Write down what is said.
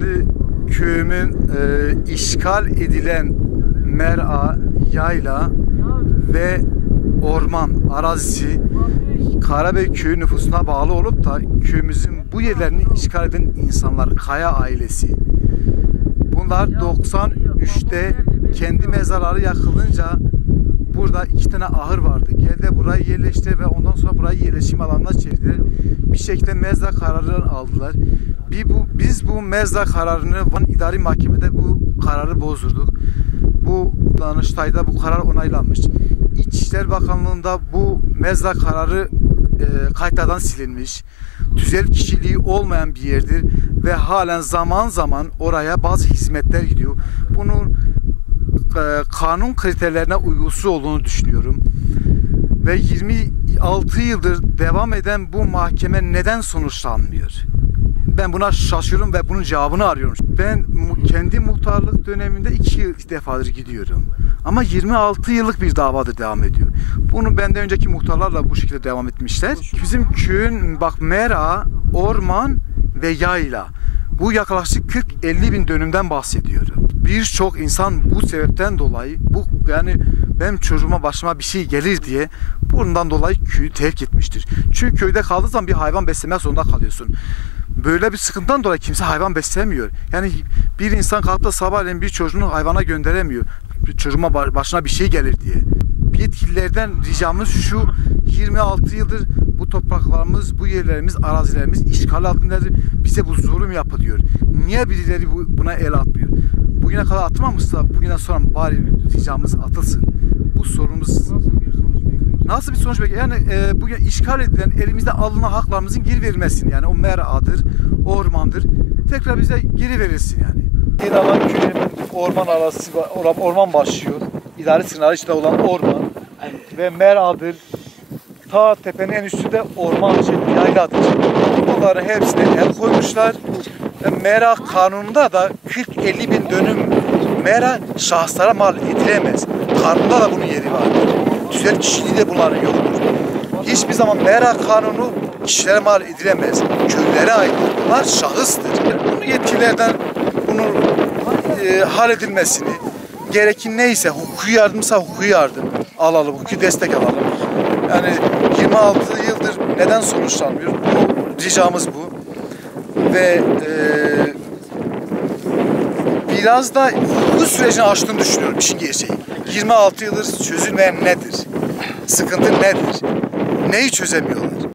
Şimdi köyümün işgal edilen mera, yayla ve orman arazisi Karabey köyü nüfusuna bağlı olup da köyümüzün bu yerlerini işgal eden insanlar, Kaya ailesi. Bunlar 93'te kendi mezarları yakılınca burada 2 tane ahır vardı. Geldi burayı yerleşti ve ondan sonra burayı yerleşim alanına çevirdiler. Bir şekilde mezar kararı aldılar. Biz bu mezar kararını Van İdari Mahkeme'de bu kararı bozdurduk. Bu Danıştay'da bu karar onaylanmış. İçişleri Bakanlığı'nda bu mezar kararı kayıtlardan silinmiş. Tüzel kişiliği olmayan bir yerdir ve halen zaman zaman oraya bazı hizmetler gidiyor. Bunun kanun kriterlerine uygunsuz olduğunu düşünüyorum. Ve 26 yıldır devam eden bu mahkeme neden sonuçlanmıyor? Ben buna şaşırıyorum ve bunun cevabını arıyorum. Ben kendi muhtarlık döneminde 2 defadır gidiyorum. Ama 26 yıllık bir davadır devam ediyor. Bunu benden önceki muhtarlarla bu şekilde devam etmişler. Bizim köyün bak mera, orman ve yayla. Bu yaklaşık 40-50 bin dönümden bahsediyorum. Birçok insan bu sebepten dolayı yani benim çocuğuma başıma bir şey gelir diye bundan dolayı köyü terk etmiştir. Çünkü köyde kaldığı zaman bir hayvan beslemek zorunda kalıyorsun. Böyle bir sıkıntıdan dolayı kimse hayvan beslemiyor. Yani bir insan kalkıp da sabahleyin bir çocuğunu hayvana gönderemiyor. Çocuğuma başına bir şey gelir diye. Yetkililerden ricamız şu: 26 yıldır bu topraklarımız, bu yerlerimiz, arazilerimiz işgal altındadır. Bize bu zulüm yapılıyor. Niye birileri buna el atmıyor? Bugüne kadar atmamışsa bugünden sonra bari ricamız atılsın. Bu sorunumuz nasıl bir sonuç bekliyor? Yani bugün işgal edilen, elimizde alınan haklarımızın geri verilmesini, yani o meradır, ormandır, tekrar bize geri verilsin yani. İdaman köyünün orman arazisi, orman başlıyor. İdari sınırı içinde olan orman ve meradır. Ta tepenin en üstünde orman, yayladır. Bunların hepsine el koymuşlar. Mera kanununda da 40-50 bin dönüm mera şahıslara mal edilemez. Kanunda da bunun yeri vardır. Tüzel kişiliği de bunların yoktur. Hiçbir zaman mera kanunu kişilere mal edilemez. Köylere ait. Bunlar şahıstır. Bunu yetkililerden bunun halledilmesini, gerekin neyse, hukuki yardımsa hukuki yardım alalım, hukuki destek alalım. Yani 26 yıldır neden sonuçlanmıyor? Bu ricamız bu. Ve biraz da hukuk sürecini aştığını düşünüyorum işin gerçeği. 26 yıldır çözülmeyen nedir? Sıkıntı nedir? Neyi çözemiyorlar?